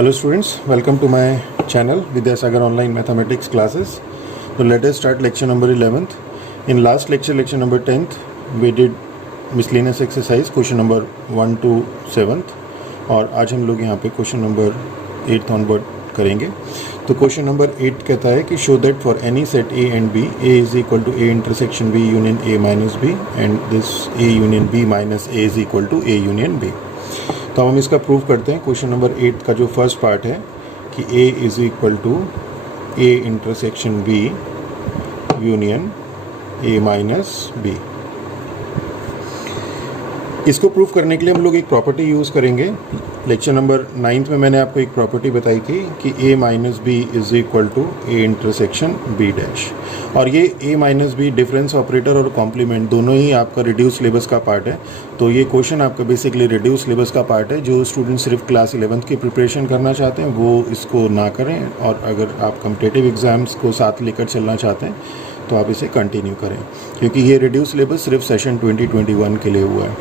Hello students, welcome to my channel Vidyasagar Online Mathematics Classes. So let us start lecture number 11th. In last lecture number 10th, we did miscellaneous exercise question number 1 to 7th और आज हम लोग यहाँ पे question number 8th onward करेंगे. तो question number 8 कहता है कि show that for any set A and B A is equal to A intersection B union A minus B and this A union B minus A is equal to A union B. तो हम इसका prove करते हैं. Question number 8 का जो first part है कि A is equal to A intersection B union A minus B. इसको प्रूफ करने के लिए हम लोग एक प्रॉपर्टी यूज़ करेंगे. लेक्चर नंबर 9 में मैंने आपको एक प्रॉपर्टी बताई थी कि A minus B is equal to A intersection B dash. और ये A minus B difference operator और कॉम्प्लीमेंट दोनों ही आपका रिड्यूस सिलेबस का पार्ट है. तो ये क्वेश्चन आपका बेसिकली रिड्यूस सिलेबस का पार्ट है. जो स्टूडेंट सिर्फ क्लास 11th की प्रिपरेशन करना चाहते हैं वो इसको ना करें, और अगर आप कॉम्पिटिटिव एग्ज़ाम्स को साथ लेकर चलना चाहते हैं तो आप इसे कंटिन्यू करें, क्योंकि ये रिड्यूस सिलेबस सिर्फ सेशन 2021 के लिए हुआ है.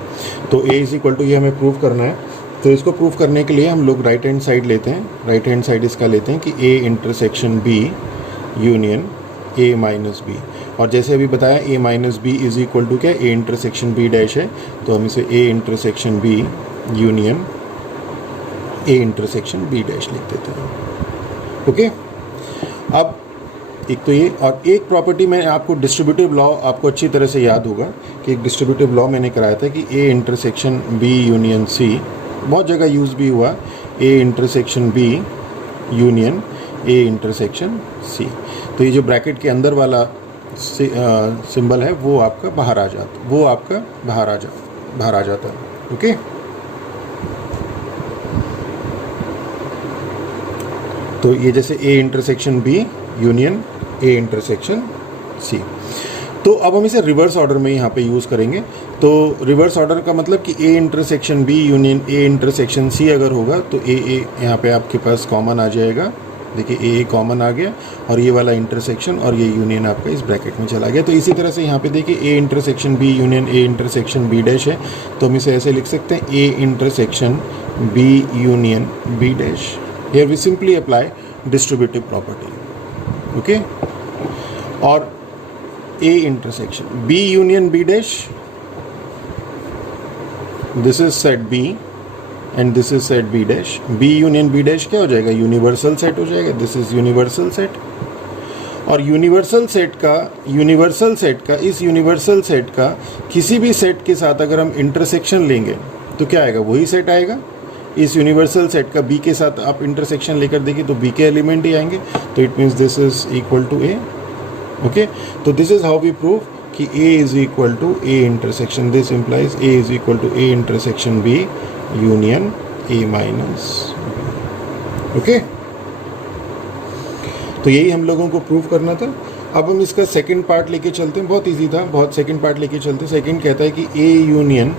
तो A इज इक्वल टू ये हमें प्रूव करना है. तो इसको प्रूव करने के लिए हम लोग राइट हैंड साइड लेते हैं. राइट हैंड साइड इसका लेते हैं कि A intersection B union A minus B. और जैसे अभी बताया A minus B is equal to क्या, A इंटरसेक्शन B डैश है. तो हम इसे A intersection B union A intersection B dash लिख देते हैं. ओके, अब एक तो ये, और एक प्रॉपर्टी में आपको डिस्ट्रीब्यूटिव लॉ आपको अच्छी तरह से याद होगा कि एक डिस्ट्रीब्यूटिव लॉ मैंने कराया था कि A intersection B union C बहुत जगह यूज़ भी हुआ. A intersection B union A intersection C. तो ये जो ब्रैकेट के अंदर वाला सिंबल है वो आपका बाहर आ जाता है. ओके, तो ये जैसे A intersection B union A intersection C. तो अब हम इसे रिवर्स ऑर्डर में यहाँ पे यूज़ करेंगे. तो रिवर्स ऑर्डर का मतलब कि A intersection B union A intersection C अगर होगा तो A यहाँ पे आपके पास कॉमन आ जाएगा. देखिए A कॉमन आ गया और ये वाला इंटरसेक्शन और ये यूनियन आपका इस ब्रैकेट में चला गया. तो इसी तरह से यहाँ पे देखिए A intersection B union A intersection B dash है. तो हम इसे ऐसे लिख सकते हैं A intersection B union B dash. Here we simply apply distributive property. Okay, और A intersection B union B dash, this is set B and this is set B dash. B union B dash क्या हो जाएगा, universal set हो जाएगा. This is universal set. और universal set का इस universal set का किसी भी सेट के साथ अगर हम इंटरसेक्शन लेंगे तो क्या आएगा, वही सेट आएगा. इस यूनिवर्सल सेट का B के साथ आप इंटरसेक्शन लेकर देखिए तो B के एलिमेंट ही आएंगे. तो it means this is equal to A. Okay, तो this is how we prove कि A is equal to A intersection. This implies A is equal to A intersection B union A minus B. Okay, तो यही हम लोगों को prove करना था. अब हम इसका सेकंड पार्ट लेके चलते हैं. बहुत इजी था, बहुत सेकंड पार्ट लेके चलते हैं. सेकंड कहता है कि A union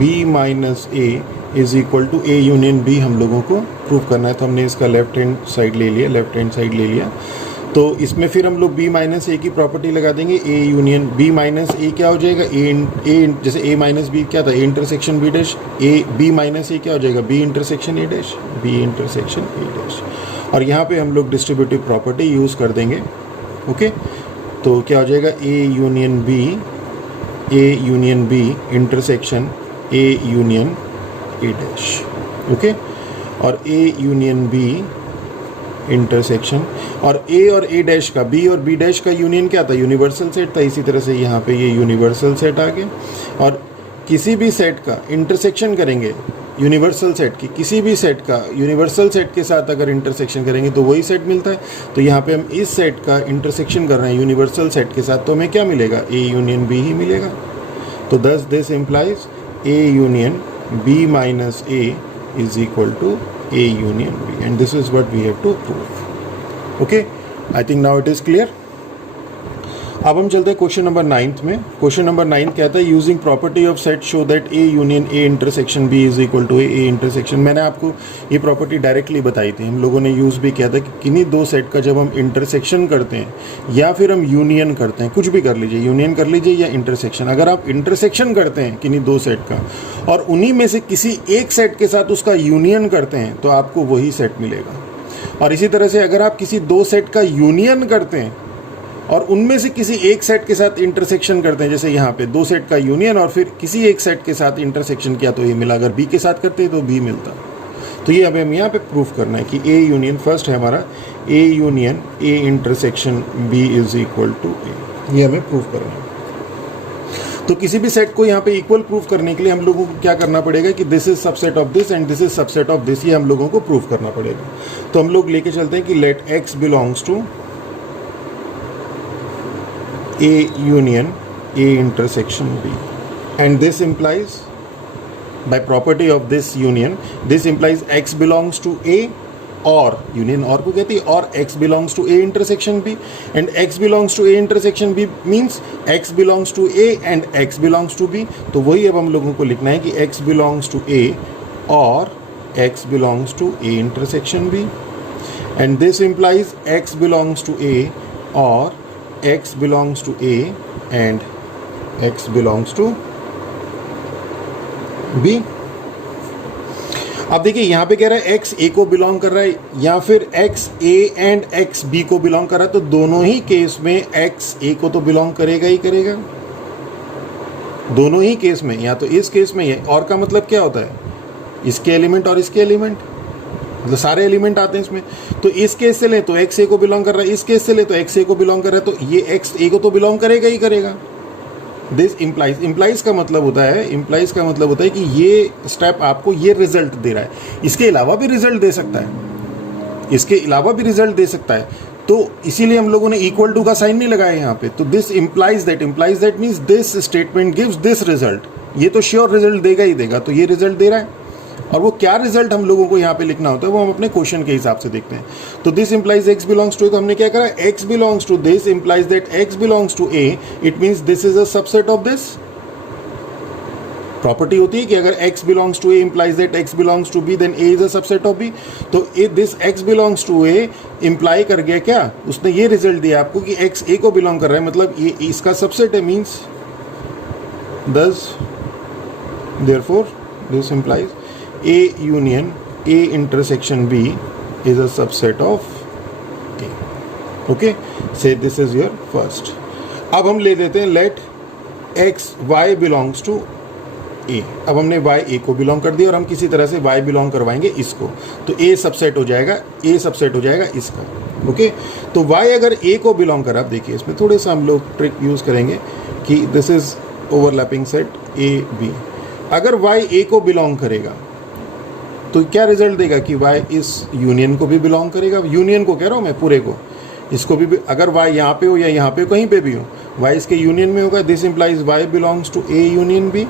B minus A is equal to A union B हम लोगों को प्रूव करना है. तो हमने इसका लेफ्ट हैंड साइड ले लिया. तो इसमें फिर हम लोग B माइनस A की प्रॉपर्टी लगा देंगे. A union B minus A क्या हो जाएगा, A जैसे A माइनस B क्या था, A intersection B dash. B minus A क्या हो जाएगा, B intersection A dash, B intersection A dash. और यहाँ पे हम लोग डिस्ट्रीब्यूटिव प्रॉपर्टी यूज़ कर देंगे. ओके, तो क्या हो जाएगा, A union B intersection A union A dash. Okay, और A यूनियन B इंटरसेक्शन, और A और A डैश का, B और B डैश का यूनियन क्या था, यूनिवर्सल सेट था. इसी तरह से यहाँ पे ये यूनिवर्सल सेट आ गया. और किसी भी सेट का इंटरसेक्शन करेंगे, यूनिवर्सल सेट की किसी भी सेट का यूनिवर्सल सेट के साथ अगर इंटरसेक्शन करेंगे तो वही सेट मिलता है. तो यहाँ पे हम इस सेट का इंटरसेक्शन कर रहे हैं यूनिवर्सल सेट के साथ, तो हमें क्या मिलेगा, A यूनियन B ही मिलेगा. तो thus this implies A union B minus A is equal to A union B, and this is what we have to prove. Okay, I think now it is clear. अब हम चलते हैं question number 9 में। Question number 9 कहता है using property of set show that A union A intersection B is equal to A intersection. मैंने आपको ये प्रॉपर्टी डायरेक्टली बताई थी, हम लोगों ने यूज़ भी किया था कि किन्हीं दो सेट का जब हम इंटरसेक्शन करते हैं या फिर हम यूनियन करते हैं, कुछ भी कर लीजिए, यूनियन कर लीजिए या इंटरसेक्शन, अगर आप इंटरसेक्शन करते हैं किन्हीं दो सेट का और उन्हीं में से किसी एक सेट के साथ उसका यूनियन करते हैं तो आपको वही सेट मिलेगा। और इसी तरह से अगर आप किसी दो सेट का यूनियन करते हैं और उनमें से किसी एक सेट के साथ इंटरसेक्शन करते हैं, जैसे यहाँ पे दो सेट का यूनियन और फिर किसी एक सेट के साथ इंटरसेक्शन किया तो ये मिला, अगर बी के साथ करते तो बी मिलता। तो ये हमें यहाँ पे प्रूफ करना है कि ए यूनियन, फर्स्ट है हमारा A union A intersection B is equal to A, ये हमें प्रूफ करना है। तो किसी भी सेट को यहाँ पे इक्वल प्रूफ करने के लिए हम लोगों को क्या करना पड़ेगा कि this is subset of this and this is subset of this, ये हम लोगों को प्रूफ करना पड़ेगा। तो हम लोग लेके चलते हैं कि let x belongs to A union A intersection B, and this implies, by property of this union, this implies X belongs to A or union और को कहती है, और X belongs to A intersection B, and X belongs to A intersection B means X belongs to A and X belongs to B। तो वही अब हम लोगों को लिखना है कि X belongs to A और X belongs to A intersection B, and this implies X belongs to A or X belongs to A and X belongs to B। अब देखिए यहाँ पे कह रहा है X A को बिलोंग कर रहा है या फिर X A and X B को बिलोंग कर रहा है, तो दोनों ही केस में X A को तो बिलोंग करेगा ही करेगा, दोनों ही केस में। या तो इस केस में ये और का मतलब क्या होता है, इसके एलिमेंट और इसके एलिमेंट, मतलब सारे एलिमेंट आते हैं इसमें। तो इस केस से ले तो एक्स ए को बिलोंग कर रहा है, इस केस से ले तो एक्स ए को बिलोंग कर रहा है, तो ये एक्स ए को तो बिलोंग करेगा ही करेगा। दिस इम्प्लाइज, इम्प्लाइज का मतलब होता है, इम्प्लाइज का मतलब होता है कि ये स्टेप आपको ये रिजल्ट दे रहा है, इसके अलावा भी रिजल्ट दे सकता है, इसके अलावा भी रिजल्ट दे सकता है। तो इसीलिए हम लोगों ने इक्वल टू का साइन नहीं लगाया यहाँ पे। तो this implies that means this statement gives this result, ये तो श्योर रिजल्ट देगा ही देगा, तो ये रिजल्ट दे रहा है। और वो क्या रिजल्ट हम लोगों को यहाँ पे लिखना होता है वो हम अपने क्वेश्चन के हिसाब से देखते हैं। तो this implies x belongs to, तो हमने क्या करा, x belongs to this implies that x belongs to A, it means this is a subset of this. Property होती है कि अगर x belongs to a implies that x belongs to b then a is a subset of b। तो this x belongs to a imply कर गया क्या, उसने ये रिजल्ट दिया आपको कि x a को बिलोंग कर रहा है, मतलब ये इसका सबसेट है, मींस दस therefore this implies A union A intersection B is a subset of A। Okay, say this is your first। अब हम ले देते हैं let x y belongs to A। अब हमने y A को बिलोंग कर दिया और हम किसी तरह से y बिलोंग करवाएंगे इसको, तो A सबसेट हो जाएगा, A सबसेट हो जाएगा इसका। ओके, तो y अगर A को बिलोंग कर, आप देखिए इसमें थोड़े सा हम लोग ट्रिक यूज़ करेंगे कि this is overlapping set A B। अगर y A को बिलोंग करेगा तो क्या रिजल्ट देगा कि y इस यूनियन को भी बिलोंग करेगा, यूनियन को कह रहा हूँ मैं पूरे को, इसको भी अगर y यहाँ पे हो या यहाँ पे कहीं पे भी हो, y इसके यूनियन में होगा। This implies y belongs to A union B।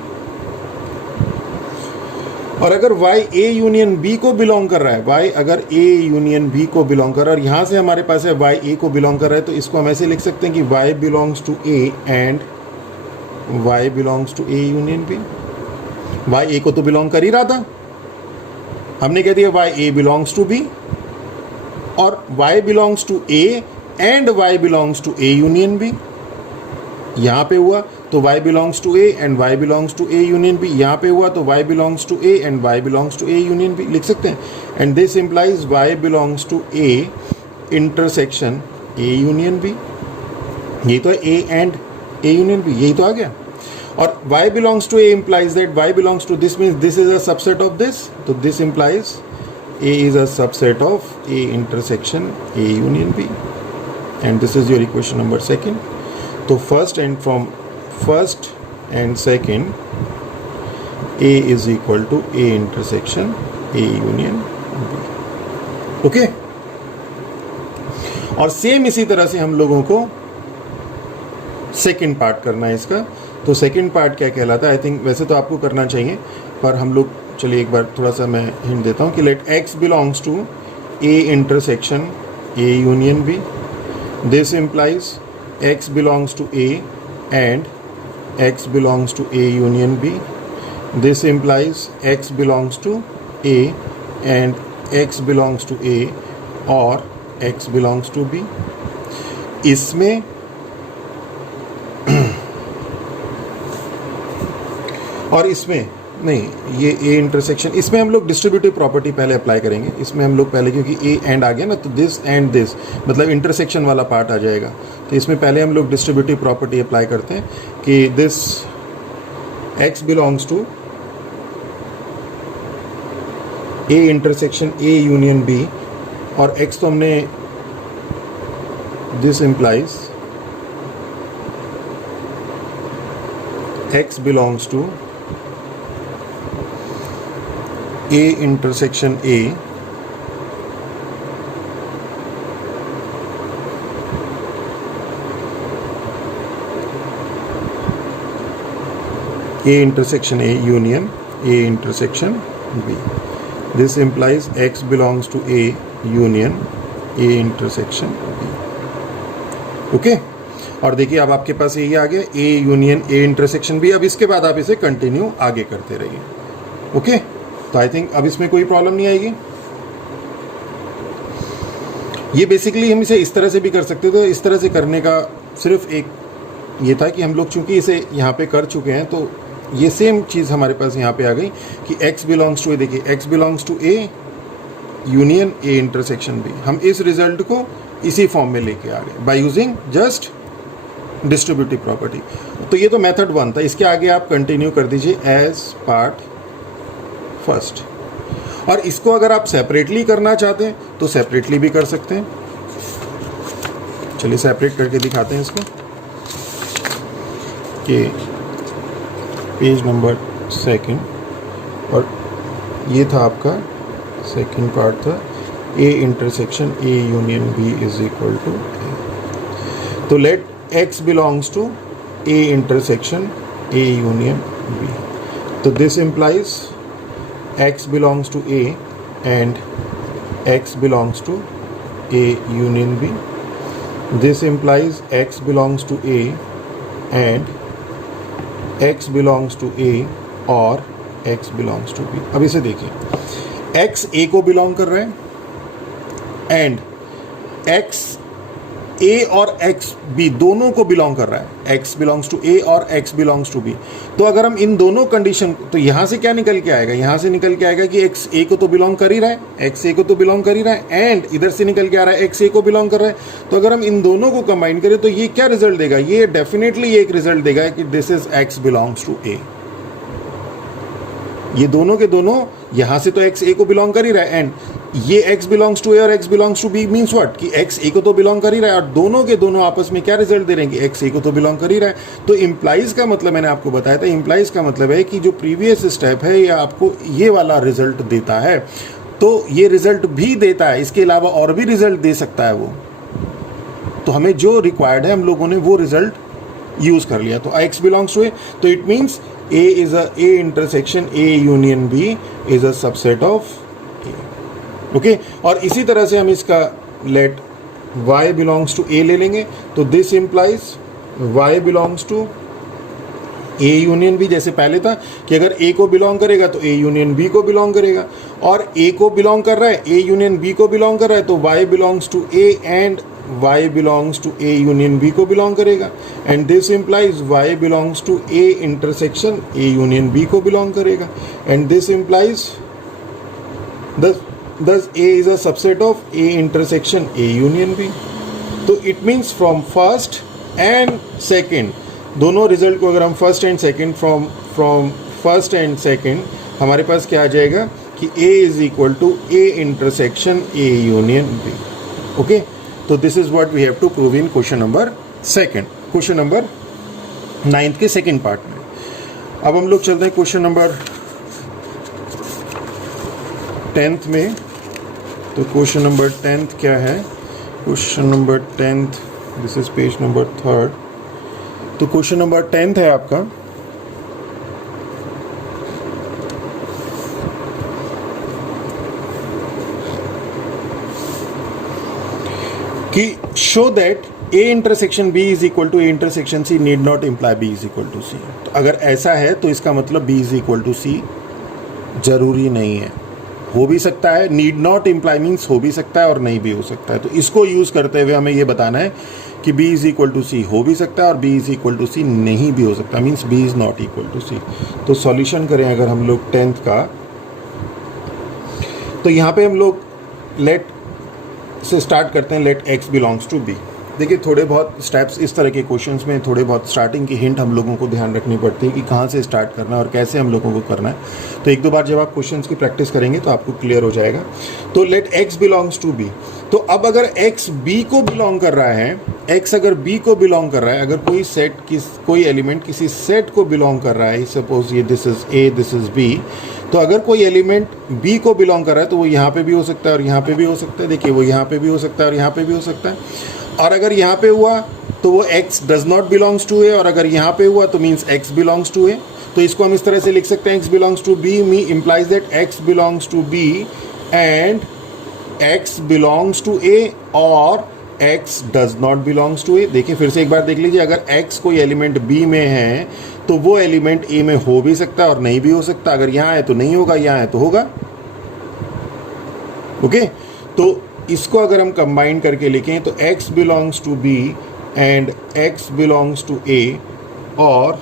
और अगर y A यूनियन B को बिलोंग कर रहा है, y अगर A यूनियन B को बिलोंग कर रहा है और यहाँ से हमारे पास है y A को बिलोंग कर रहा है, तो इसको हम ऐसे लिख सकते हैं कि y belongs to A and y belongs to A union B। y A को तो बिलोंग कर ही रहा था, हमने कह दिया y A belongs to B और y belongs to A and y belongs to A union B। यहाँ पे हुआ तो y belongs to A and y belongs to A union B, यहाँ पे हुआ तो y belongs to A and y belongs to A union B लिख सकते हैं। And this implies y belongs to A intersection A union B। यही तो है A and A union B, यही तो आ गया। और y belongs to A implies that y belongs to this means this is a subset of this, तो this implies A is a subset of A intersection A union B, and this is your equation number second। तो first and second A is equal to A intersection A union B। Okay, और same इसी तरह से हम लोगों को second part करना है इसका। तो सेकंड पार्ट क्या कहलाता है, आई थिंक वैसे तो आपको करना चाहिए, पर हम लोग चलिए एक बार थोड़ा सा मैं हिंट देता हूँ कि let x belongs to A intersection A union B। This implies x belongs to A and x belongs to A union B. This implies x belongs to A and x belongs to A or x belongs to B. इसमें और इसमें नहीं, ये A intersection, इसमें हम लोग distributive property पहले apply करेंगे। इसमें हम लोग पहले, क्योंकि ए एंड आ गया ना, तो दिस एंड दिस मतलब इंटरसेक्शन वाला पार्ट आ जाएगा। तो इसमें पहले हम लोग डिस्ट्रीब्यूटिव प्रॉपर्टी अप्लाई करते हैं कि this x belongs to A intersection A union B, और एक्स तो हमने, this implies x belongs to A intersection A intersection A union A intersection B. This implies X belongs to A union A intersection B. Okay और देखिए अब आपके पास यही आ गया A union A intersection B। अब इसके बाद आप इसे कंटिन्यू आगे करते रहिए। ओके तो आई थिंक अब इसमें कोई प्रॉब्लम नहीं आएगी। ये बेसिकली हम इसे इस तरह से भी कर सकते थे। इस तरह से करने का सिर्फ एक ये था कि हम लोग चूंकि इसे यहाँ पे कर चुके हैं, तो ये सेम चीज़ हमारे पास यहाँ पे आ गई कि x बिलोंग्स टू ए, देखिए x belongs to A union A intersection B. हम इस रिजल्ट को इसी फॉर्म में लेके आ गए by using just distributive property. तो ये तो मेथड 1 था। इसके आगे आप कंटिन्यू कर दीजिए एज पार्ट फर्स्ट। और इसको अगर आप सेपरेटली करना चाहते हैं तो सेपरेटली भी कर सकते हैं। चलिए सेपरेट करके दिखाते हैं इसको कि पेज नंबर 2 और ये था आपका सेकंड पार्ट था A intersection A union B is equal to A. तो let x belongs to A intersection A union B. तो this implies x belongs to A and x belongs to A union B. This implies x belongs to A and x belongs to A or x belongs to B. अब इसे देखिए, x A को belong कर रहा है and x A और x B दोनों को बिलोंग कर रहा है। x बिलोंग्स टू A और x बिलोंग्स टू B। तो अगर हम इन दोनों कंडीशन, तो यहाँ से क्या निकल के आएगा, यहाँ से निकल के आएगा कि x A को तो बिलोंग कर ही रहा है, x A को तो बिलोंग कर ही रहा है, एंड इधर से निकल के आ रहा है x A को बिलोंग कर रहा है। तो अगर हम इन दोनों को कंबाइन करें तो ये क्या रिजल्ट देगा, ये डेफिनेटली एक रिजल्ट देगा कि this is x belongs to A। ये दोनों के दोनों यहाँ से तो x A को बिलोंग कर ही रहा है, एंड ये x बिलोंग्स टू A और x belongs to B means what कि x A को तो बिलोंग कर ही रहा है, और दोनों के दोनों आपस में क्या रिजल्ट दे रहे हैं कि x A को तो बिलोंग कर ही रहा है। तो इम्प्लाइज का मतलब मैंने आपको बताया था, इम्प्लाइज का मतलब है कि जो प्रीवियस स्टेप है ये आपको ये वाला रिजल्ट देता है, तो ये रिजल्ट भी देता है, इसके अलावा और भी रिजल्ट दे सकता है वो। तो हमें जो रिक्वायर्ड है हम लोगों ने वो रिजल्ट यूज कर लिया। तो x बिलोंग्स टू A, तो it means A is a A intersection A union B is a subset of A. Okay और इसी तरह से हम इसका let y belongs to A ले लेंगे। तो this implies y belongs to A union B, जैसे पहले था कि अगर A को बिलोंग करेगा तो A यूनियन B को बिलोंग करेगा, और A को बिलोंग कर रहा है, A यूनियन B को बिलोंग कर रहा है, तो y belongs to A and y belongs to A union B को बिलोंग करेगा, and this implies y belongs to A intersection A union B को बिलोंग करेगा, and this implies thus A is a subset of A intersection A union B. तो it means from first and second, दोनों result को अगर हम first and second from first and second, हमारे पास क्या आ जाएगा कि A is equal to A intersection A union B। Okay तो this is what we have to prove in question number 2, question number 9 के सेकंड पार्ट में। अब हम लोग चलते हैं क्वेश्चन नंबर 10 में। तो क्वेश्चन नंबर 10 क्या है, question number 10, this is page number 3। तो क्वेश्चन नंबर 10 है आपका कि show that A intersection B is equal to A intersection C need not imply B is equal to C. तो अगर ऐसा है तो इसका मतलब B is equal to C जरूरी नहीं है, हो भी सकता है। नीड नॉट इम्प्लाई मीन्स हो भी सकता है और नहीं भी हो सकता है। तो इसको यूज़ करते हुए हमें ये बताना है कि b is equal to C हो भी सकता है और b is equal to C नहीं भी हो सकता, means b is not equal to C. तो सॉल्यूशन करें अगर हम लोग 10th का, तो यहाँ पे हम लोग लेट से स्टार्ट करते हैं, let x belongs to b। देखिए थोड़े बहुत स्टेप्स इस तरह के क्वेश्चंस में थोड़े बहुत स्टार्टिंग की हिंट हम लोगों को ध्यान रखनी पड़ती है कि कहाँ से स्टार्ट करना है और कैसे हम लोगों को करना है। तो एक दो बार जब आप क्वेश्चंस की प्रैक्टिस करेंगे तो आपको क्लियर हो जाएगा। तो let x belongs to b, तो अब अगर x b को बिलोंग कर रहा है, x अगर b को बिलोंग कर रहा है, अगर कोई सेट कोई एलिमेंट किसी सेट को बिलोंग कर रहा है, सपोज ये this is a this is b, तो अगर कोई एलिमेंट b को बिलोंग कर रहा है तो वो यहाँ पे भी हो सकता है और यहाँ पे भी हो सकता है। देखिए वो यहाँ पे भी हो सकता है और यहाँ पे भी हो सकता है। और अगर यहाँ पे हुआ तो वो x does not belongs to A, और अगर यहाँ पे हुआ तो means x belongs to A. तो इसको हम इस तरह से लिख सकते हैं x belongs to b me implies that x belongs to b and x belongs to a और x does not belongs to a। देखिए फिर से एक बार देख लीजिए, अगर x कोई एलिमेंट b में है तो वो एलिमेंट a में हो भी सकता है और नहीं भी हो सकता। अगर यहाँ है तो नहीं होगा, यहाँ है तो होगा। ओके, तो इसको अगर हम कंबाइन करके लिखें तो x belongs to b and x belongs to a और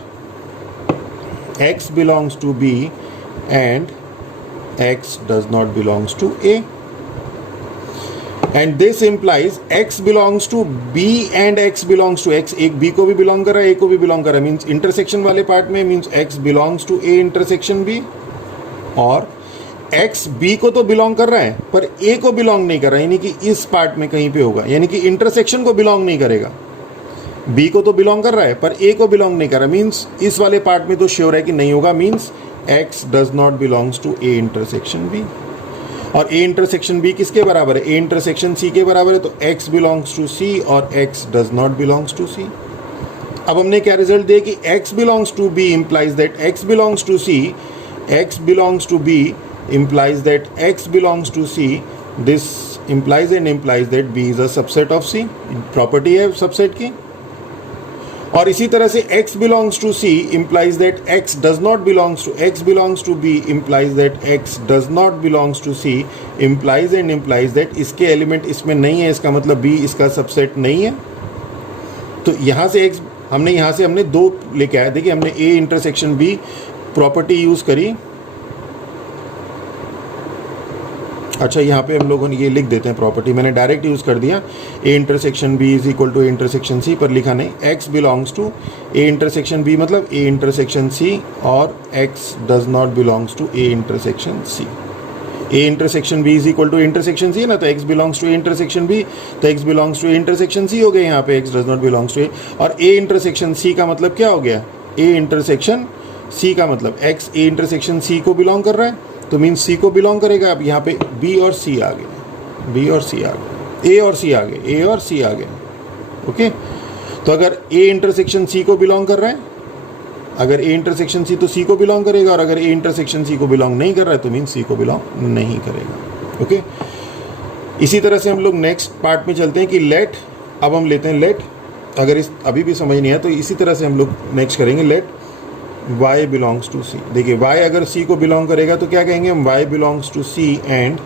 x belongs to b and x does not belongs to a, and this implies x belongs to b and x belongs to x। एक b को भी belong कर रहा है, a को भी belong कर रहा है, मीन्स इंटरसेक्शन वाले पार्ट में means x belongs to a intersection b, और x b को तो बिलोंग कर रहा है पर a को बिलोंग नहीं कर रहा है, यानी कि इस पार्ट में कहीं पे होगा, यानी कि इंटरसेक्शन को बिलोंग नहीं करेगा। b को तो बिलोंग कर रहा है पर a को बिलोंग नहीं कर रहा, मीन्स इस वाले पार्ट में तो श्योर है कि नहीं होगा, means x does not belongs to a intersection b। और a इंटरसेक्शन b किसके बराबर है? a इंटरसेक्शन c के बराबर है। तो x बिलोंग्स टू c और x does not belongs to c। अब हमने क्या रिजल्ट दिया कि x belongs to b implies that x belongs to c, x belongs to b implies that x belongs to C. This implies and implies that B is a subset of C. Property है subset की। और इसी तरह से x belongs to C implies that x does not belongs to x belongs to B implies that x does not belongs to C implies and implies that इसके element इसमें नहीं है, इसका मतलब B इसका सबसेट नहीं है। तो यहाँ से x हमने दो लेके आया। देखिए हमने A intersection B property use करी। अच्छा यहाँ पे हम लोगों ने ये लिख देते हैं प्रॉपर्टी, मैंने डायरेक्ट यूज़ कर दिया a intersection b is equal to a intersection c, पर लिखा नहीं x belongs to a intersection b मतलब a इंटरसेक्शन c और x does not belongs to a intersection c। a intersection b is equal to intersection c ना, तो x belongs to a intersection b, तो x belongs to a intersection c हो गया यहाँ पे, x does not belongs to a। और a intersection c का मतलब क्या हो गया? a इंटरसेक्शन c का मतलब x a इंटरसेक्शन c को बिलोंग कर रहा है तो मीन्स C को बिलोंग करेगा। अब यहाँ पे B और C आ गए, B और C आ गए, A और C आ गए, A और C आ गए। ओके, तो अगर A इंटरसेक्शन C को बिलोंग कर रहा है, अगर A इंटरसेक्शन C तो C को बिलोंग करेगा, और अगर A इंटरसेक्शन C को बिलोंग नहीं कर रहा है तो मीन्स C को बिलोंग नहीं करेगा। ओके, इसी तरह से हम लोग नेक्स्ट पार्ट में चलते हैं कि लेट, अब हम लेते हैं लेट, अगर इस अभी भी समझ नहीं आया तो इसी तरह से हम लोग नेक्स्ट करेंगे let y belongs to c। देखिए y अगर c को बिलोंग करेगा तो क्या कहेंगे हम? y belongs to c and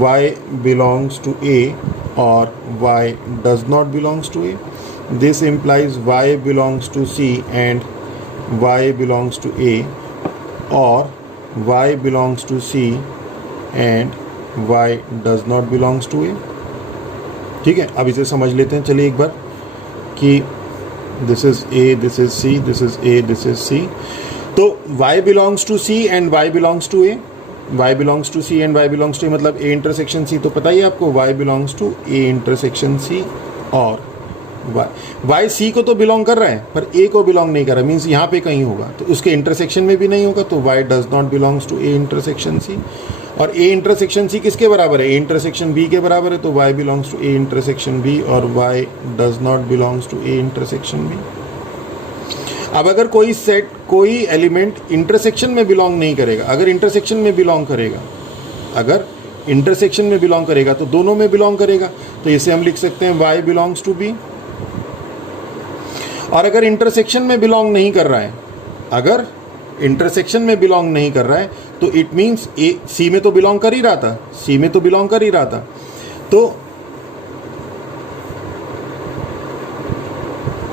y belongs to a और y does not belongs to a। This implies y belongs to c and y belongs to a और y belongs to c and y does not belongs to a। ठीक है, अब इसे समझ लेते हैं। चलिए एक बार कि this is A, this is C, this is A, this is C। तो y belongs to C and y belongs to A, y belongs to C and y belongs to A मतलब A इंटरसेक्शन C, तो पता ही आपको y belongs to A intersection C और y C को तो belong कर रहा है पर A को बिलोंग नहीं कर रहा, मीन्स यहाँ पे कहीं होगा तो उसके इंटरसेक्शन में भी नहीं होगा, तो y does not belongs to A intersection C। और A इंटरसेक्शन C किसके बराबर है? A इंटरसेक्शन B के बराबर है, तो y belongs to A intersection B और y does not belongs to A intersection B। अब अगर कोई सेट कोई एलिमेंट इंटरसेक्शन में बिलोंग नहीं करेगा, अगर इंटरसेक्शन में बिलोंग करेगा, अगर इंटरसेक्शन में बिलोंग करेगा तो दोनों में बिलोंग करेगा, तो इसे हम लिख सकते हैं y बिलोंग्स टू b। और अगर इंटरसेक्शन में बिलोंग नहीं कर रहा है, अगर इंटरसेक्शन में बिलोंग नहीं कर रहा है तो इट मीन्स ए सी में तो बिलोंग कर ही रहा था, सी में तो बिलोंग कर ही रहा था, तो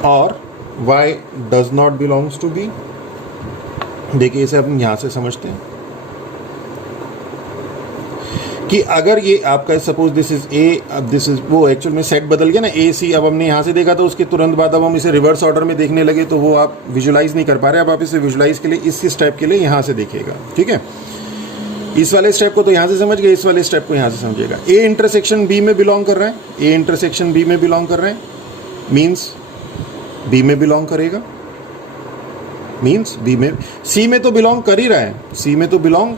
और y does not belongs to b। देखिए इसे हम यहां से समझते हैं कि अगर ये आपका सपोज दिस इज ए, अब दिस इज वो एक्चुअल में सेट बदल गया ना ए सी, अब हमने यहाँ से देखा था उसके तुरंत बाद अब हम इसे रिवर्स ऑर्डर में देखने लगे तो वो आप विजुलाइज नहीं कर पा रहे। अब आप इसे विजुलाइज के लिए इस स्टेप के लिए यहाँ से देखिएगा, ठीक है। इस वाले स्टेप को तो यहाँ से समझ गए, इस वाले स्टेप को यहाँ से समझिएगा। ए इंटरसेक्शन बी में बिलोंग कर रहा है, ए इंटरसेक्शन बी में बिलोंग कर रहा है, मीन्स बी में बिलोंग करेगा, मीन्स बी में, सी में तो बिलोंग कर ही रहा है, सी में तो बिलोंग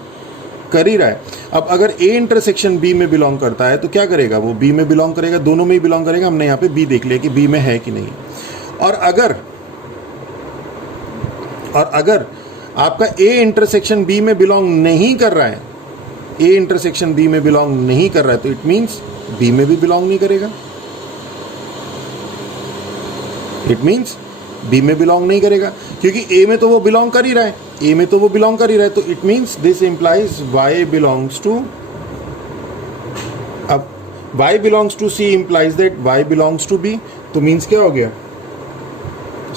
कर ही रहा है। अब अगर ए इंटरसेक्शन बी में बिलोंग करता है तो क्या करेगा, वो बी में बिलोंग करेगा, दोनों में ही बिलोंग करेगा। हमने यहाँ पे बी देख लिया कि बी में है कि नहीं। और अगर आपका ए इंटरसेक्शन बी में बिलोंग नहीं कर रहा है, ए इंटरसेक्शन बी में बिलोंग नहीं कर रहा है, तो इट मीन्स बी में भी बिलोंग नहीं करेगा, इट मीन्स बी में बिलोंग नहीं करेगा, क्योंकि ए में तो वो बिलोंग कर ही रहा है, ए में तो वो बिलोंग कर ही रहा है, तो it means this implies y belongs to, अब y belongs to c implies that y belongs to b, तो मीन्स क्या हो गया,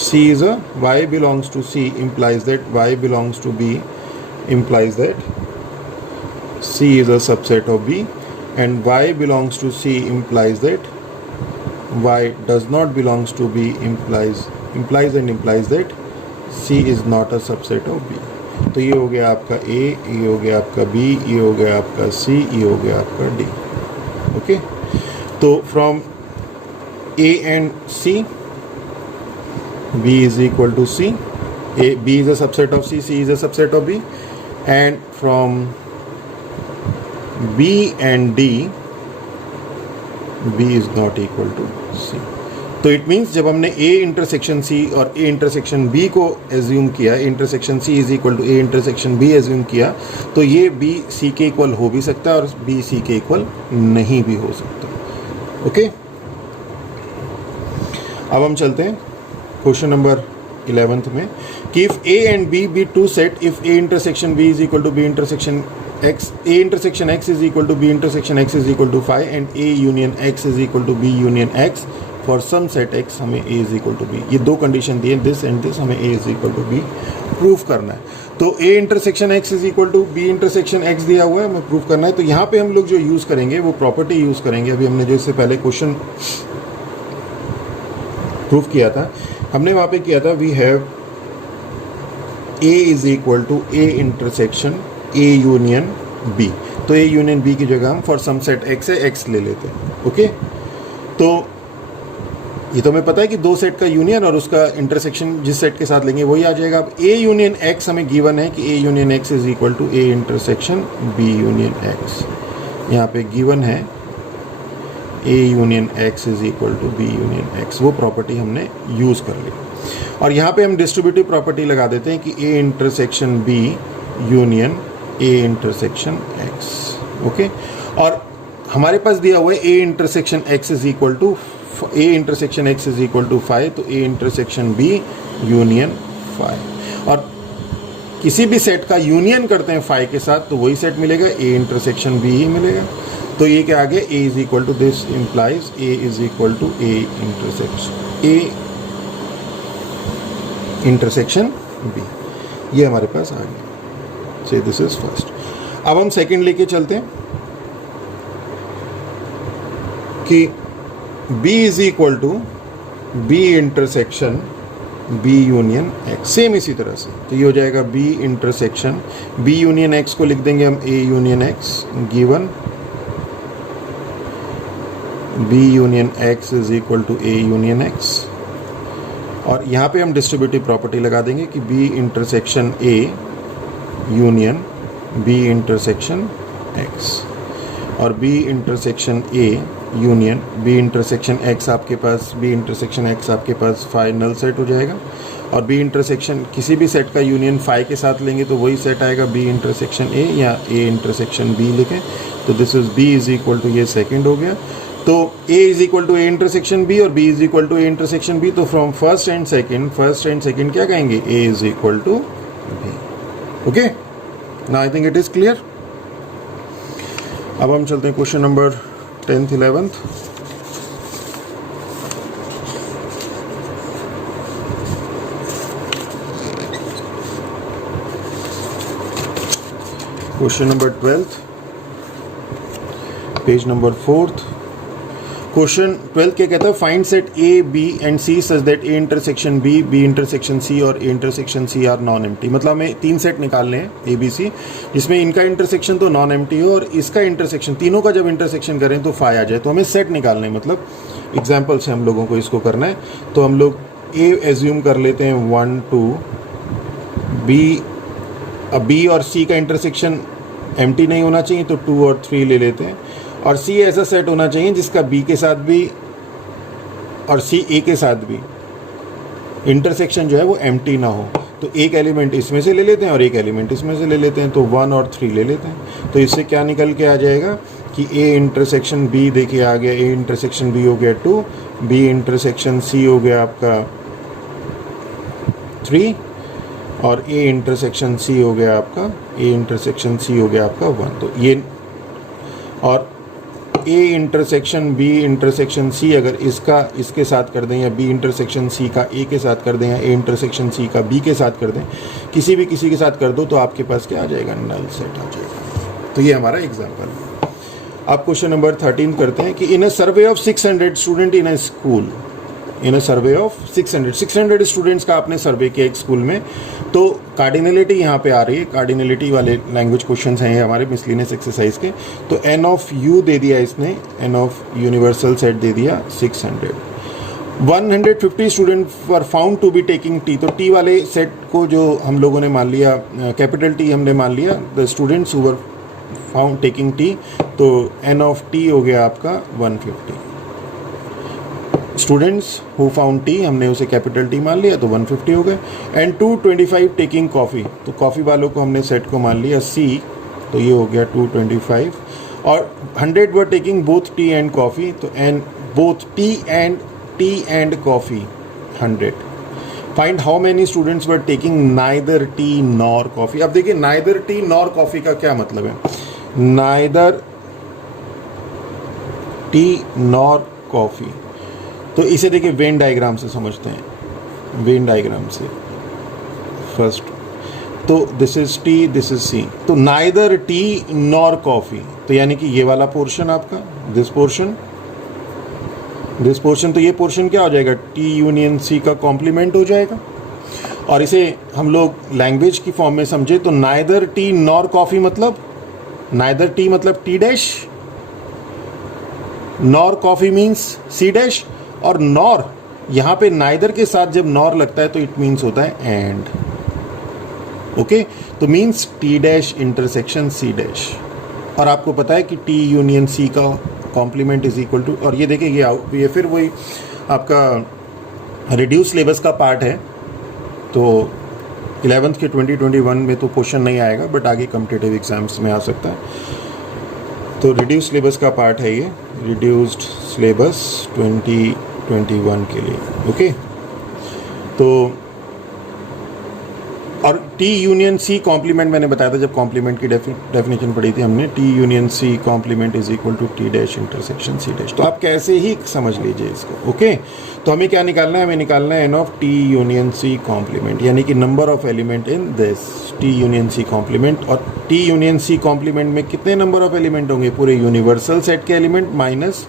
c is a, y belongs to c implies that y belongs to b implies that c is a subset of b, and y belongs to c implies that y does not belongs to b implies that c is not a subset of b। तो ये हो गया आपका a, ये हो गया आपका b, ये हो गया आपका c, ये हो गया आपका d। ओके, तो from a and c b is equal to c, b is a subset of c is a subset of b, and from b and d b is not equal to c। तो it means जब हमने a intersection c और a intersection b को assume किया, intersection c is equal to a intersection b assume किया, तो ये b c के इक्वल हो भी सकता है और b c के इक्वल नहीं भी हो सकता। ओके, अब हम चलते हैं क्वेश्चन नंबर 11 में कि if a and b be two set, if a intersection b is equal to b intersection x, a intersection x is equal to b intersection x is equal to phi, and a union x is equal to b union x for some set x, हमें a is equal to b, ये दो condition दिए, this and this, हमें a is equal to b proof करना है। तो a intersection x is equal to b intersection x दिया हुआ है, हमें प्रूफ करना है। तो यहाँ पे हम लोग जो यूज़ करेंगे वो प्रॉपर्टी यूज़ करेंगे। अभी हमने जो इससे पहले क्वेश्चन प्रूफ किया था, हमने वहाँ पे किया था we have a is equal to a intersection a union b, तो a यूनियन b की जगह हम फॉर सम सेट x है x ले लेते हैं। ओके, तो ये तो हमें पता है कि दो सेट का यूनियन और उसका इंटरसेक्शन जिस सेट के साथ लेंगे वही आ जाएगा। अब a यूनियन x हमें गिवन है कि a union x is equal to a intersection b union x, यहाँ पे गिवन है a union x is equal to b union x, वो प्रॉपर्टी हमने यूज़ कर ली। और यहाँ पे हम डिस्ट्रीब्यूटिव प्रॉपर्टी लगा देते हैं कि a intersection b union a intersection x। Okay, और हमारे पास दिया हुआ है a intersection x is equal to a intersection x is equal to phi, तो a intersection b union phi, और किसी भी सेट का यूनियन करते हैं फाई के साथ तो वही सेट मिलेगा, a इंटरसेक्शन b ही मिलेगा। तो ये क्या आ गया, a is equal to this implies a is equal to a intersection b, ये हमारे पास आ गया। से दिस इज फर्स्ट। अब हम सेकंड लेके चलते हैं कि b is equal to b intersection b union x, same इसी तरह से। तो ये हो जाएगा b intersection b union x को लिख देंगे हम a union x given b union x is equal to a union x, और यहाँ पे हम डिस्ट्रीब्यूटिव प्रॉपर्टी लगा देंगे कि b intersection a union b intersection x, और b intersection a union B intersection X आपके पास, बी इंटरसेक्शन एक्स आपके पास फाइनल सेट हो जाएगा, और बी इंटरसेक्शन किसी भी सेट का यूनियन फाई के साथ लेंगे तो वही सेट आएगा बी इंटरसेक्शन ए या ए इंटरसेक्शन बी लिखें, तो this is B is equal to, ये सेकंड हो गया, तो A is equal to A intersection B और B is equal to A intersection B, तो फ्रॉम फर्स्ट एंड सेकंड क्या कहेंगे, A is equal to B. Okay, now I think it is clear. अब हम चलते हैं question number 10th 11th। Question number 12th, page number 4th। Question 12 क्या कहता है, find set A B and C such that A intersection B, B intersection C और A intersection C are non empty. मतलब हमें 3 set निकालने हैं A B C, जिसमें इनका इंटरसेक्शन तो नॉन एम्प्टी हो और इसका इंटरसेक्शन, तीनों का जब इंटरसेक्शन करें तो फाई आ जाए। तो हमें सेट निकालना है, मतलब एग्जाम्पल से हम लोगों को इसको करना है। तो हम लोग ए एज्यूम कर लेते हैं 1 2, बी, अब बी और सी का इंटरसेक्शन एम्प्टी नहीं होना चाहिए तो 2 और 3 ले लेते हैं, और सी ऐसा सेट होना चाहिए जिसका बी के साथ भी और सी ए के साथ भी इंटरसेक्शन जो है वो एम्प्टी ना हो। तो एक एलिमेंट इसमें से ले लेते हैं और एक एलिमेंट इसमें से ले लेते हैं, तो 1 और 3 ले लेते हैं। तो इससे क्या निकल के आ जाएगा कि ए इंटरसेक्शन बी, देखिए आ गया, ए इंटरसेक्शन बी हो गया 2, बी इंटरसेक्शन सी हो गया आपका 3, और ए इंटरसेक्शन सी हो गया आपका, ए इंटरसेक्शन सी हो गया आपका 1। तो ये, और A intersection B intersection C अगर इसका इसके साथ कर दें, या बी इंटरसेक्शन सी का ए के साथ कर दें, या ए इंटरसेक्शन सी का बी के साथ कर दें, किसी के साथ कर दो, तो आपके पास क्या आ जाएगा, नल सेट आ जाएगा। तो ये हमारा एग्जाम्पल है। आप क्वेश्चन नंबर 13 करते हैं कि in a survey of 600 student in a school, in a survey of 600 students का आपने सर्वे किया एक स्कूल में, तो कार्डिनलिटी यहाँ पे आ रही है, कार्डिनलिटी वाले लैंग्वेज क्वेश्चंस हैं ये हमारे मिसलिनियस एक्सरसाइज के। तो एन ऑफ यू दे दिया इसने, एन ऑफ यूनिवर्सल सेट दे दिया 600। 150 student were found to be taking tea, तो टी वाले सेट को जो हम लोगों ने मान लिया, कैपिटल टी हमने मान लिया, the students who were found taking tea, तो एन ऑफ टी हो गया आपका 150। स्टूडेंट्स हु फाउंड टी, हमने उसे कैपिटल टी मान लिया तो 150 हो गए। एंड 225 टेकिंग कॉफ़ी, तो कॉफ़ी वालों को हमने सेट को मान लिया सी, तो ये हो गया 225। और 100 were taking both tea and coffee, तो and both tea and coffee 100। Find how many students were taking neither tea nor coffee. अब देखिए नाइदर टी नॉर कॉफ़ी का क्या मतलब है, नाइदर टी नॉर कॉफ़ी, तो इसे देखिए वेन डायग्राम से समझते हैं, वेन डायग्राम से फर्स्ट। तो this is T, this is C, तो नाइदर टी नॉर कॉफ़ी, तो यानी कि ये वाला पोर्शन आपका, दिस पोर्शन, तो ये पोर्शन क्या हो जाएगा, टी यूनियन सी का कॉम्प्लीमेंट हो जाएगा। और इसे हम लोग लैंग्वेज की फॉर्म में समझे तो नाइदर टी नॉर कॉफ़ी मतलब, नाइदर टी मतलब T dash, nor coffee means C dash, और नॉर यहाँ पे नाइदर के साथ जब नॉर लगता है तो इट मीन्स होता है एंड। ओके, तो means T dash intersection C dash. और आपको पता है कि टी यूनियन सी का कॉम्प्लीमेंट इज इक्वल टू, और ये देखिए ये फिर वही आपका रिड्यूस सिलेबस का पार्ट है, तो 11th के 2021 में तो क्वेश्चन नहीं आएगा, बट आगे कॉम्पिटिटिव एग्जाम्स में आ सकता है। तो रिड्यूस सिलेबस का पार्ट है ये, रिड्यूस्ड सिलेबस 2021 के लिए। ओके, तो और टी यूनियन सी कॉम्प्लीमेंट मैंने बताया था जब कॉम्प्लीमेंट की डेफिनेशन पढ़ी थी हमने, T union C complement is equal to T dash intersection C dash. तो आप कैसे ही समझ लीजिए इसको। ओके, तो हमें क्या निकालना है, हमें निकालना है N of T union C complement, यानी कि number of element in this T union C complement. और टी यूनियन सी कॉम्प्लीमेंट में कितने नंबर ऑफ एलिमेंट होंगे, पूरे यूनिवर्सल सेट के element minus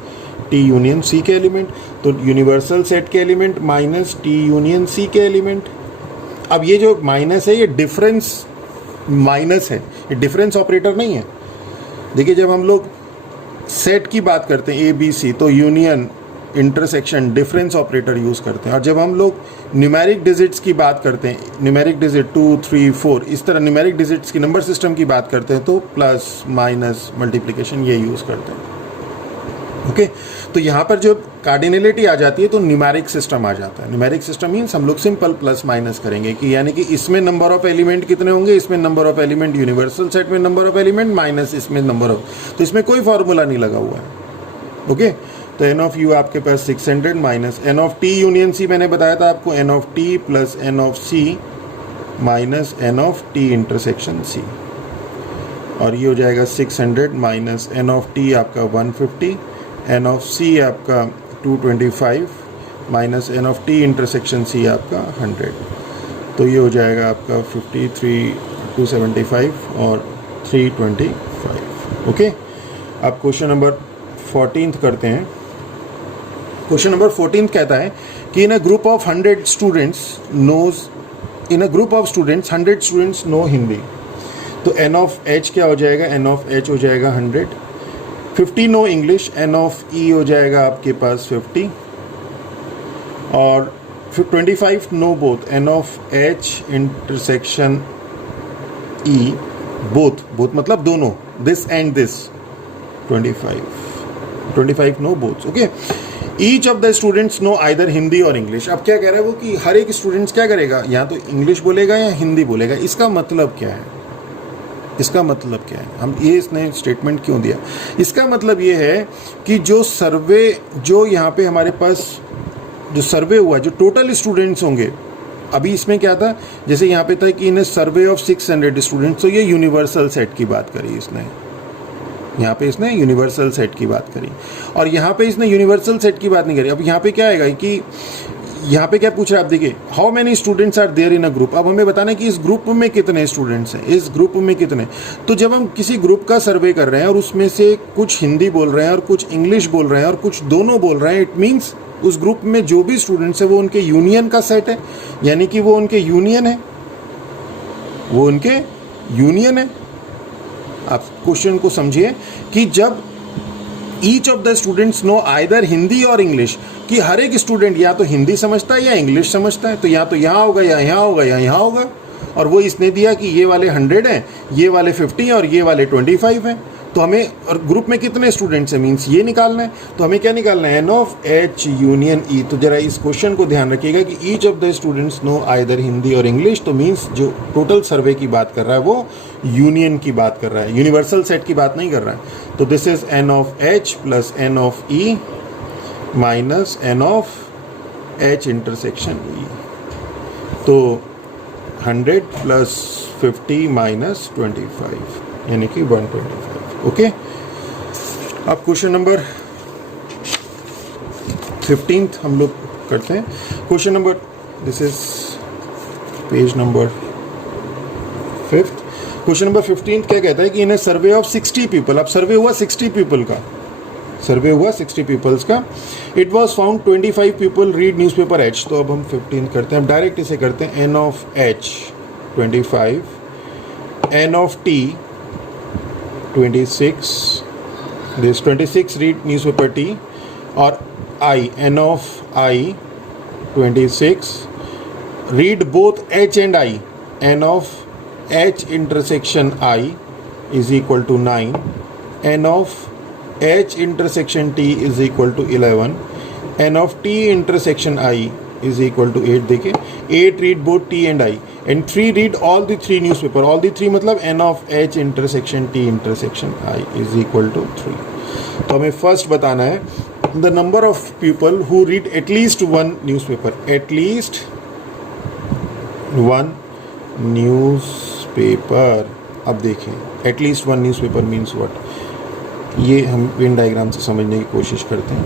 T union C के एलिमेंट, तो यूनिवर्सल सेट के element minus T union C के एलिमेंट। अब ये जो माइनस है ये डिफरेंस माइनस है, ये डिफरेंस ऑपरेटर नहीं है। देखिए जब हम लोग सेट की बात करते हैं ए बी सी, तो union intersection difference operator use करते हैं। और जब हम लोग न्यूमेरिक डिजिट्स की बात करते हैं, न्यूमेरिक डिजिट 2 3 4 इस तरह न्यूमेरिक डिजिट्स की नंबर सिस्टम की बात करते हैं, तो प्लस माइनस मल्टीप्लिकेशन ये यूज़ करते हैं। ओके तो यहाँ पर जब कार्डिनलिटी आ जाती है तो न्यूमेरिक सिस्टम आ जाता है। न्यूमेरिक सिस्टम मीन्स हम लोग सिंपल प्लस माइनस करेंगे कि यानी कि इसमें नंबर ऑफ एलिमेंट कितने होंगे, इसमें number of element universal set में नंबर ऑफ एलिमेंट माइनस इसमें नंबर ऑफ, तो इसमें कोई फॉर्मूला नहीं लगा हुआ है। ओके तो एन ऑफ यू आपके पास 600 minus N of T union C, मैंने बताया था आपको n of T plus N of C minus N of T intersection C, और ये हो जाएगा 600 माइनस एन ऑफ टी आपका 150, एन ऑफ सी आपका 225 minus N of T intersection C आपका 100, तो ये हो जाएगा आपका 53 275 और 325। ओके अब क्वेश्चन नंबर 14 करते हैं। क्वेश्चन नंबर 14 कहता है कि in a group of 100 students knows, in a group of students 100 students know Hindi, तो एन ऑफ एच क्या हो जाएगा, एन ऑफ एच हो जाएगा 100, 50 know English, n of E हो जाएगा आपके पास 50, और 25 know both, n of H intersection E both, both मतलब दोनों, this and this 25 know both. Okay each of the students know either Hindi और इंग्लिश। अब क्या कह रहा है वो कि हर एक स्टूडेंट्स क्या करेगा, या तो इंग्लिश बोलेगा या हिंदी बोलेगा। इसका मतलब क्या है, इसका मतलब क्या है, हम ये इसने स्टेटमेंट क्यों दिया, इसका मतलब ये है कि जो सर्वे, जो यहाँ पे हमारे पास जो सर्वे हुआ, जो टोटल स्टूडेंट्स होंगे, अभी इसमें क्या था, जैसे यहाँ पे था कि इन सर्वे ऑफ 600 स्टूडेंट्स, तो ये यूनिवर्सल सेट की बात करी इसने, यहाँ पे इसने यूनिवर्सल सेट की बात करी, और यहाँ पे इसने यूनिवर्सल सेट की बात नहीं करी। अब यहाँ पे क्या आएगा कि यहाँ पे क्या पूछ रहा है आप देखिए, how many students are there in a group. अब हमें बताना है कि इस ग्रुप में कितने स्टूडेंट्स हैं, इस ग्रुप में कितने। तो जब हम किसी ग्रुप का सर्वे कर रहे हैं और उसमें से कुछ हिंदी बोल रहे हैं और कुछ इंग्लिश बोल रहे हैं और कुछ दोनों बोल रहे हैं, इट मीन्स उस ग्रुप में जो भी स्टूडेंट्स है वो उनके यूनियन का सेट है, यानी कि वो उनके यूनियन है, वो उनके यूनियन है। आप क्वेश्चन को समझिए कि जब each of the students know either Hindi और इंग्लिश, कि हर एक स्टूडेंट या तो हिंदी समझता है या इंग्लिश समझता है, तो या तो यहाँ होगा या यहाँ होगा या यहाँ होगा, और वो इसने दिया कि ये वाले 100 हैं, ये वाले 50 हैं और ये वाले 25 हैं। तो हमें, और ग्रुप में कितने स्टूडेंट्स हैं मीन्स ये निकालना है, तो हमें क्या निकालना है, एन ऑफ एच यूनियन ई। तो जरा इस क्वेश्चन को ध्यान रखिएगा कि each of the students know either Hindi और इंग्लिश, तो मीन्स जो टोटल सर्वे की बात कर रहा है वो यूनियन की बात कर रहा है, यूनिवर्सल सेट की बात नहीं कर रहा है। तो this is n of H plus N of E minus N of H intersection E, तो 100 प्लस 50 माइनस 25 यानी कि 125। ओके अब क्वेश्चन नंबर 15 हम लोग करते हैं। Question number, this is page number 5। Question number 15 क्या कहता है कि इन ए सर्वे ऑफ 60 पीपल, अब सर्वे हुआ 60 पीपल का, सर्वे हुआ 60 पीपल्स का, it was found 25 people read news paper H. तो अब हम 15 करते हैं, अब डायरेक्ट इसे करते हैं, N of H 25, N of T 26, this 26 read newspaper T, और I, N of I 26 read both H and I, N of H intersection I is equal to 9, N of H intersection T is equal to 11, N of T intersection I is equal to 8। देखिए 8 read both T and I and 3 read all the 3 newspaper, all the 3 मतलब N of H intersection T intersection I is equal to 3। तो हमें first बताना है the number of people who read at least one newspaper, at least one newspaper। अब देखें at least one newspaper means what, ये हम when diagram से समझने की कोशिश करते हैं।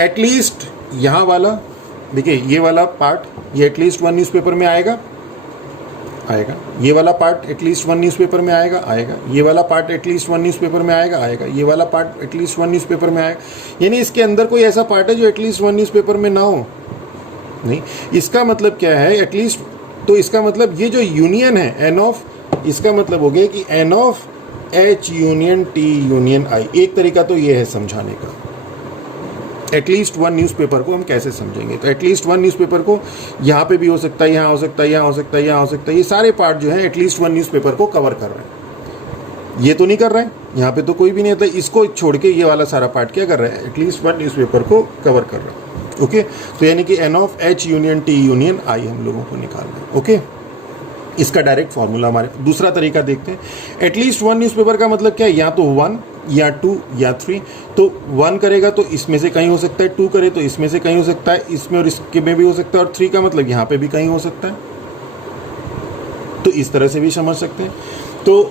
एटलीस्ट यहाँ वाला देखिए, ये वाला पार्ट, ये एटलीस्ट वन न्यूज़पेपर में आएगा, आएगा। ये वाला पार्ट एटलीस्ट वन न्यूज़पेपर में आएगा, आएगा। ये वाला पार्ट एटलीस्ट वन न्यूज़पेपर में आएगा, आएगा। ये वाला पार्ट एटलीस्ट वन न्यूज़पेपर में आएगा। यानी इसके अंदर कोई ऐसा पार्ट है जो एटलीस्ट वन न्यूज़पेपर में ना हो, नहीं। इसका मतलब क्या है, एटलीस्ट, तो इसका मतलब ये जो यूनियन है एन ऑफ, इसका मतलब हो गया कि N of H union T union I. एक तरीका तो ये है समझाने का, एटलीस्ट वन न्यूज़पेपर को हम कैसे समझेंगे। तो एटलीस्ट वन न्यूज़पेपर को यहाँ पे भी हो सकता है, यहाँ हो सकता है, यहाँ हो सकता है, यहाँ हो सकता है। ये सारे पार्ट जो है एटलीस्ट वन न्यूज़पेपर को कवर कर रहे हैं। ये तो नहीं कर रहा है, यहाँ पे तो कोई भी नहीं है, तो इसको छोड़ के ये वाला सारा पार्ट क्या कर रहा है, एटलीस्ट वन न्यूज़पेपर को कवर कर रहा है। ओके, तो यानी कि N of H union T union I हम लोगों को निकालना है। ओके, इसका डायरेक्ट फॉर्मूला हमारे, दूसरा तरीका देखते हैं। एटलीस्ट वन न्यूज़पेपर का मतलब क्या है, या तो 1 या 2 या 3। तो 1 करेगा तो इसमें से कहीं हो सकता है, 2 करे तो इसमें से कहीं हो सकता है, इसमें और इसके में भी हो सकता है, और 3 का मतलब यहाँ पे भी कहीं हो सकता है। तो इस तरह से भी समझ सकते हैं। तो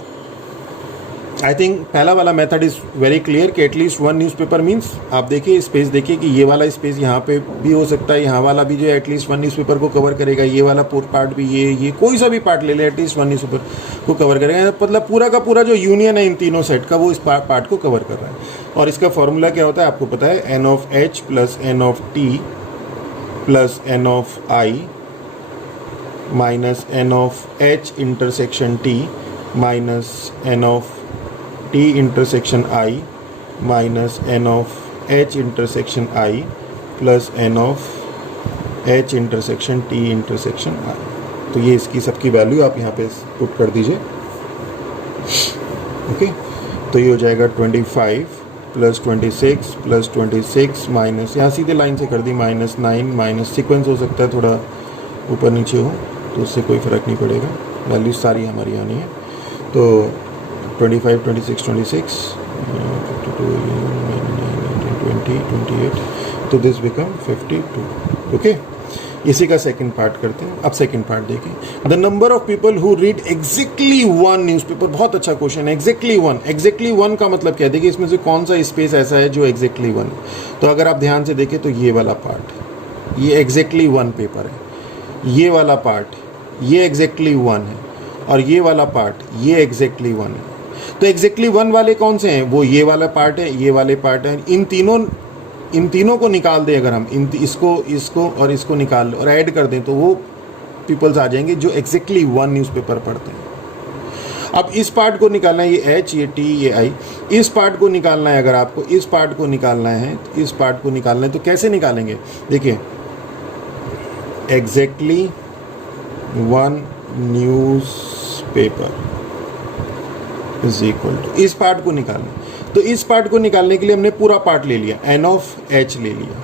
आई थिंक पहला वाला मेथड इज़ वेरी क्लियर कि एटलीस्ट वन न्यूज़पेपर मीन्स, आप देखिए स्पेस, देखिए कि ये वाला स्पेस यहाँ पे भी हो सकता है, यहाँ वाला भी जो है एटलीस्ट वन न्यूज़पेपर को कवर करेगा, ये वाला पार्ट भी, ये कोई सा भी पार्ट ले ले एटलीस्ट वन न्यूज़पेपर को कवर करेगा। मतलब पूरा का पूरा जो यूनियन है इन तीनों सेट का, वो इस पार्ट को कवर कर रहा है। और इसका फॉर्मूला क्या होता है आपको पता है, N of H plus N of T plus N of I minus N of H intersection T minus N of T intersection I minus N of H intersection I plus N of H intersection T intersection I. तो ये इसकी सबकी value आप यहाँ पे put कर दीजिए। Okay, तो ये हो जाएगा 25 प्लस 26 प्लस 26 माइनस, यहाँ सीधे लाइन से कर दी, -9 माइनस, सीक्वेंस हो सकता है थोड़ा ऊपर नीचे हो तो उससे कोई फ़र्क नहीं पड़ेगा, वैल्यू सारी हमारी आनी है। तो 25 26 26 52 20 28, तो दिस बिकम 52। ओके, इसी का सेकंड पार्ट करते हैं। अब सेकंड पार्ट देखिए, the number of people who read exactly one newspaper. बहुत अच्छा क्वेश्चन है, एग्जैक्टली वन का मतलब क्या है, देखिए इसमें से कौन सा स्पेस ऐसा है जो एग्जैक्टली वन है। तो अगर आप ध्यान से देखें तो ये वाला पार्ट, ये एग्जैक्टली वन पेपर है, ये वाला पार्ट ये एग्जैक्टली वन है, और ये वाला पार्ट ये एग्जैक्टली वन है। तो एग्जैक्टली वन वाले कौन से हैं, वो ये वाला पार्ट है, ये वाले पार्ट है। इन तीनों को निकाल दें अगर हम, इसको और इसको निकाल और ऐड कर दें, तो वो पीपल्स आ जाएंगे जो एग्जैक्टली वन न्यूज़पेपर पढ़ते हैं। अब इस पार्ट को निकालना है, ये एच, ये टी, ये आई, इस पार्ट को निकालना है। अगर आपको इस पार्ट को निकालना है, तो इस पार्ट को निकालना है, तो कैसे निकालेंगे, देखिए exactly one newspaper is equal to, इस पार्ट को निकालना। तो इस पार्ट को निकालने के लिए हमने पूरा पार्ट ले लिया, एन ऑफ एच ले लिया,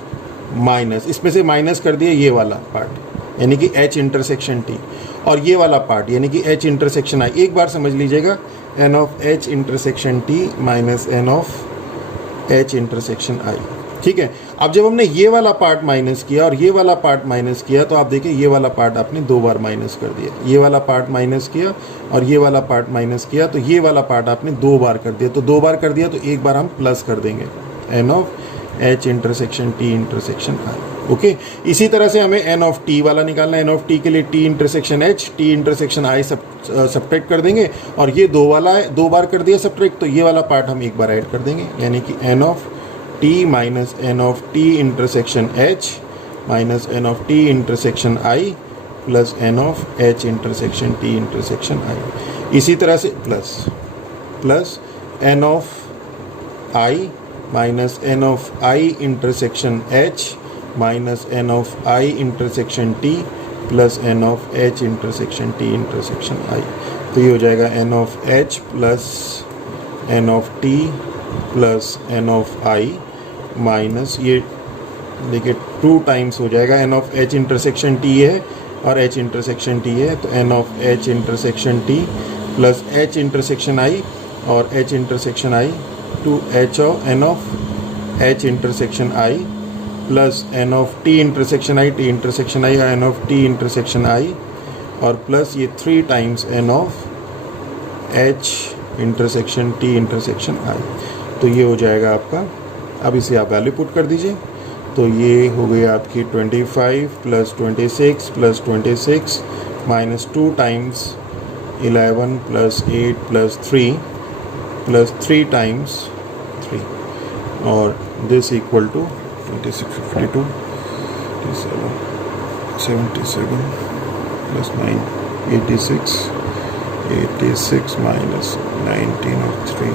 माइनस, इसमें से माइनस कर दिया ये वाला पार्ट यानी कि एच इंटरसेक्शन टी, और ये वाला पार्ट यानी कि एच इंटरसेक्शन आई। एक बार समझ लीजिएगा, N of H intersection T minus N of H intersection I. ठीक है, अब जब हमने ये वाला पार्ट माइनस किया और ये वाला पार्ट माइनस किया, तो आप देखिए ये वाला पार्ट आपने 2 बार माइनस कर दिया, ये वाला पार्ट माइनस किया और ये वाला पार्ट माइनस किया, तो ये वाला पार्ट आपने 2 बार कर दिया। तो 2 बार कर दिया तो एक बार हम प्लस कर देंगे, n of H intersection T intersection I. Okay, इसी तरह से हमें एन ऑफ टी वाला निकालना है। एन ऑफ टी के लिए T intersection H, T intersection आई सब्ट्रैक्ट कर देंगे, और ये 2 वाला है, 2 बार कर दिया सब्ट्रैक्ट, तो ये वाला पार्ट हम एक बार ऐड कर देंगे, यानी कि N of t minus N of T intersection h minus N of T intersection i plus N of h intersection t intersection i। इसी तरह से plus N of i minus N of i intersection h minus N of i intersection t plus N of h intersection t intersection i। तो ये हो जाएगा N of h plus N of t plus N of I minus, ये देखिए 2 times हो जाएगा, N of H intersection T है और एच इंटरसेक्शन टी है, तो N of H intersection T plus H intersection I और H intersection I two H of N of H intersection I plus N of T intersection I, T intersection I, N of T intersection I, और plus ये 3 times N of H intersection T intersection I. तो ये हो जाएगा आपका, अब इसे आप वैल्यू पुट कर दीजिए, तो ये हो गई आपकी 25 plus 26 plus 26 minus 2 times 11 plus 8 plus 3 times 3, और this equal to 26 52 77 plus 9 86 minus 19 और 3